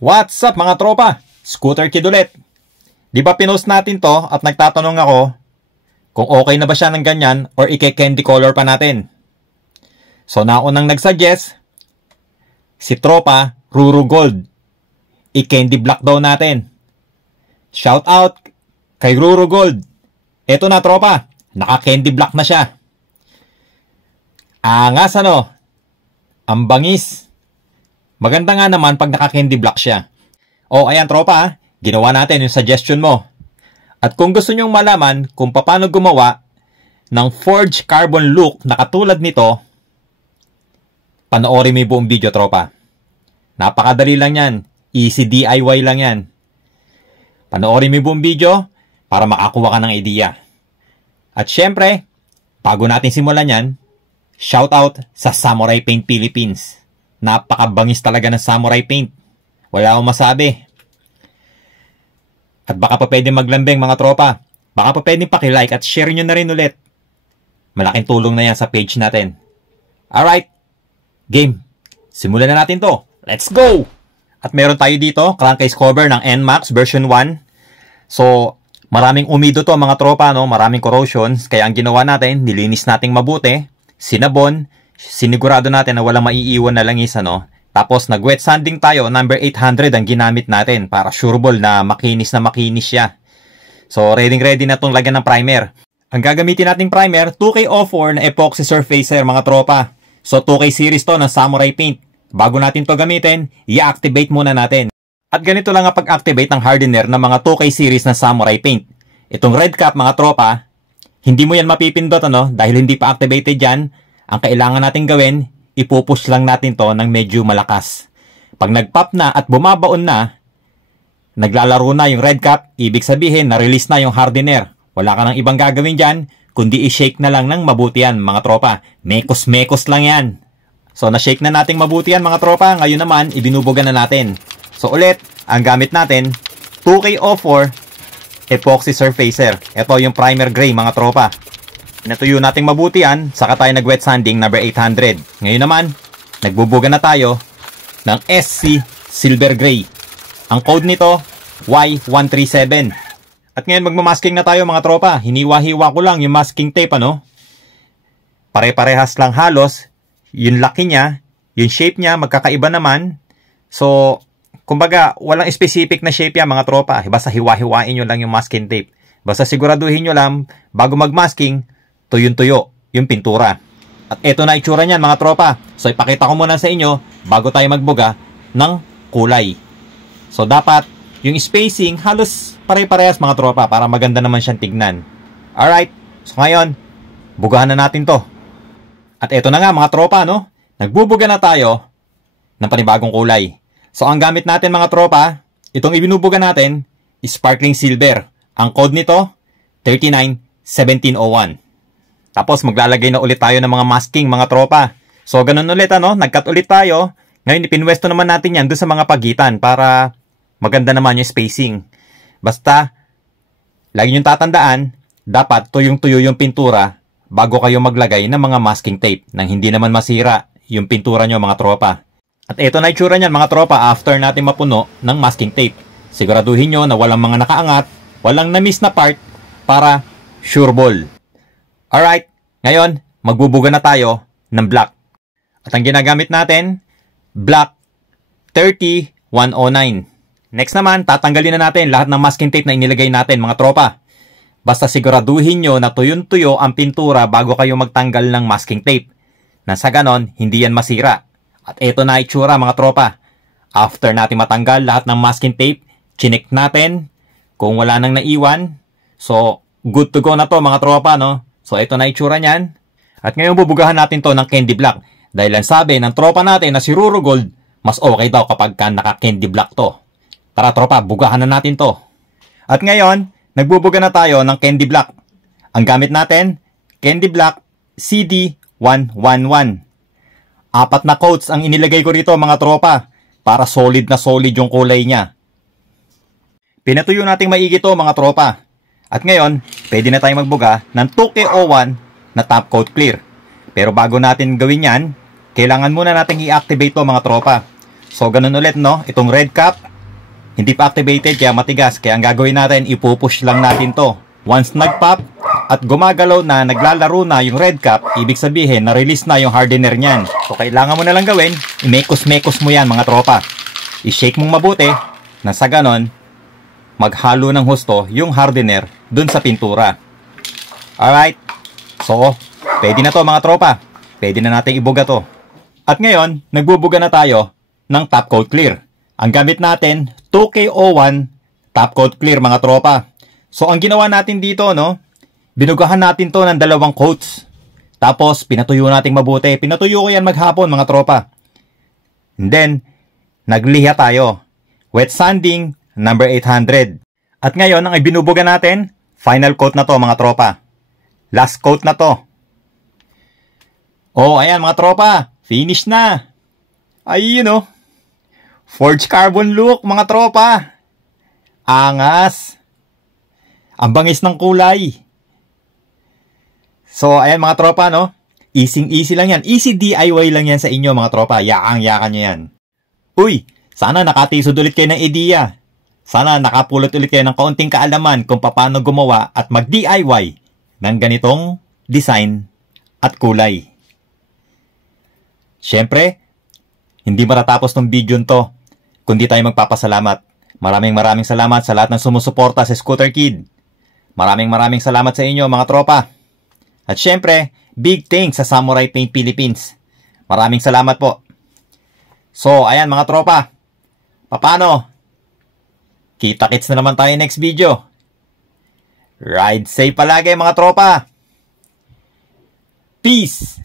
What's up mga tropa? Scooter Kid ulit. Di ba pinost natin to at nagtatanong ako kung okay na ba siya ng ganyan or ike-candy color pa natin. So naunang nagsuggest si tropa Ruru Gold. I-candy black daw natin. Shout out kay Ruru Gold. Eto na tropa, naka-candy black na siya. Angas ano? Ang bangis. Maganda nga naman pag naka-candy black siya. O ayan tropa, ginawa natin yung suggestion mo. At kung gusto nyong malaman kung paano gumawa ng forged carbon look na katulad nito, panoorin mo yung buong video tropa. Napakadali lang yan. Easy DIY lang yan. Panoorin mo yung buong video para makakuha ka ng idea. At syempre, bago natin simulan yan, shoutout sa Samurai Paint Philippines. Napakabangis talaga ng Samurai Paint. Wala akong masabi. At baka pa pwedeng maglambing mga tropa. Baka pa pwedeng pakilike at share nyo na rin ulit. Malaking tulong na yan sa page natin. Alright, game. Simulan na natin to. Let's go! At meron tayo dito, crankcase cover ng NMAX version 1. So, maraming umido to mga tropa, no? Maraming corrosions. Kaya ang ginawa natin, nilinis nating mabuti. Sinabon. Sinigurado natin na walang maiiwan na langis, ano? Tapos nag-wet sanding tayo, number 800 ang ginamit natin para sureball na makinis siya. So ready na itong lagyan ng primer. Ang gagamitin nating primer, 2K04 na epoxy surfacer mga tropa. So 2K series to ng Samurai Paint. Bago natin to gamitin, i-activate muna natin. At ganito lang ang pag-activate ng hardener ng mga 2K series na Samurai Paint. Itong red cap mga tropa, hindi mo yan mapipindot ano, dahil hindi pa activated yan. Ang kailangan natin gawin, ipupush lang natin to ng medyo malakas. Pag nag-pop na at bumabaon na, naglalaro na yung red cap, ibig sabihin na-release na yung hardener. Wala ka nang ibang gagawin dyan, kundi i-shake na lang ng mabuti yan mga tropa. Mekos-mekos lang yan. So na-shake na natin mabuti yan mga tropa, ngayon naman ibinubugan na natin. So ulit, ang gamit natin, 2K04 epoxy surfacer. Ito yung primer gray mga tropa. Natuyo nating mabuti yan, saka tayo nag-wet sanding number 800. Ngayon naman, nagbubuga na tayo ng SC Silver Gray. Ang code nito, Y137. At ngayon magmamasking na tayo mga tropa. Hiniwa-hiwa ko lang yung masking tape ano. Pare-parehas lang halos. Yung laki niya, yung shape niya, magkakaiba naman. So, kumbaga, walang specific na shape yan mga tropa. Basta hiwa-hiwain nyo lang yung masking tape. Basta siguraduhin nyo lang, bago mag-masking, tuyong-tuyo yung pintura. At eto na itsura niyan mga tropa. So ipakita ko muna sa inyo bago tayo magbuga ng kulay. So dapat yung spacing halos pare-parehas mga tropa para maganda naman siyang tignan. Alright, so ngayon bugahan na natin to. At eto na nga mga tropa no, nagbubuga na tayo ng panibagong kulay. So ang gamit natin mga tropa, itong ibinubuga natin is sparkling silver. Ang code nito 391701. Tapos maglalagay na ulit tayo ng mga masking mga tropa. So ganun ulit ano, nag-cut ulit tayo. Ngayon ipinwesto naman natin yan doon sa mga pagitan para maganda naman yung spacing. Basta, lagi nyo tatandaan, dapat tuyong-tuyo yung pintura bago kayo maglagay ng mga masking tape nang hindi naman masira yung pintura nyo mga tropa. At ito na itsura nyan mga tropa after natin mapuno ng masking tape. Siguraduhin nyo na walang mga nakaangat, walang na-miss na part para sure ball. Alright, ngayon, magbubuga na tayo ng black. At ang ginagamit natin, black 30109. Next naman, tatanggalin na natin lahat ng masking tape na inilagay natin mga tropa. Basta siguraduhin nyo na tuyong-tuyo ang pintura bago kayo magtanggal ng masking tape. Na sa ganon, hindi yan masira. At eto na itsura mga tropa. After natin matanggal lahat ng masking tape, chinek natin kung wala nang naiwan. So, good to go na to mga tropa no. So, ito na itsura niyan. At ngayon bubugahan natin to ng candy black. Dahil ang sabi ng tropa natin na si Ruru Gold, mas okay daw kapag naka-candy black to. Tara tropa, bugahan na natin to. At ngayon, nagbubuga na tayo ng candy black. Ang gamit natin, candy black CD111. 4 na coats ang inilagay ko rito mga tropa para solid na solid yung kulay niya. Pinatuyo nating maigi to mga tropa. At ngayon, pwede na tayong magbuga ng 2K01 na top coat clear. Pero bago natin gawin yan, kailangan muna natin i-activate to mga tropa. So ganun ulit no, itong red cap, Hindi pa activated kaya matigas. Kaya ang gagawin natin, ipupush lang natin to. Once nag-pop at gumagalaw na, naglalaro na yung red cap, ibig sabihin na-release na yung hardener niyan. So kailangan mo na lang gawin, imekos-mekos mo yan mga tropa. I-shake mong mabuti na sa ganon, maghalo ng husto yung hardener dun sa pintura. Alright, so pwede na to mga tropa. Pwede na natin ibuga to. At ngayon, nagbubuga na tayo ng top coat clear. Ang gamit natin, 2K01 top coat clear mga tropa. So ang ginawa natin dito, no, binugahan natin to ng 2 coats. Tapos pinatuyo natin mabuti. Pinatuyo ko yan maghapon mga tropa. And then, nagliha tayo. Wet sanding, number 800. At ngayon, ang ibinubuga natin, final coat na to mga tropa. Last coat na to. Oh, ayan mga tropa. Finish na. Ay, yun oh. Forged carbon look mga tropa. Angas. Ang bangis ng kulay. So, ayan mga tropa, no? Easy lang yan. Easy DIY lang yan sa inyo mga tropa. Yakang-yakan nyo yan. Uy, sana nakatisod ulit kayo ng ideya. Sana nakapulot ulit kayo ng kaunting kaalaman kung paano gumawa at mag-DIY ng ganitong design at kulay. Siyempre, hindi matatapos ng video to kundi tayo magpapasalamat. Maraming salamat sa lahat ng sumusuporta sa Scooter Kid. Maraming salamat sa inyo mga tropa. At syempre, big thanks sa Samurai Paint Philippines. Maraming salamat po. So, ayan mga tropa. Paano? Kita-kits na naman tayo next video. Ride safe palagi mga tropa. Peace!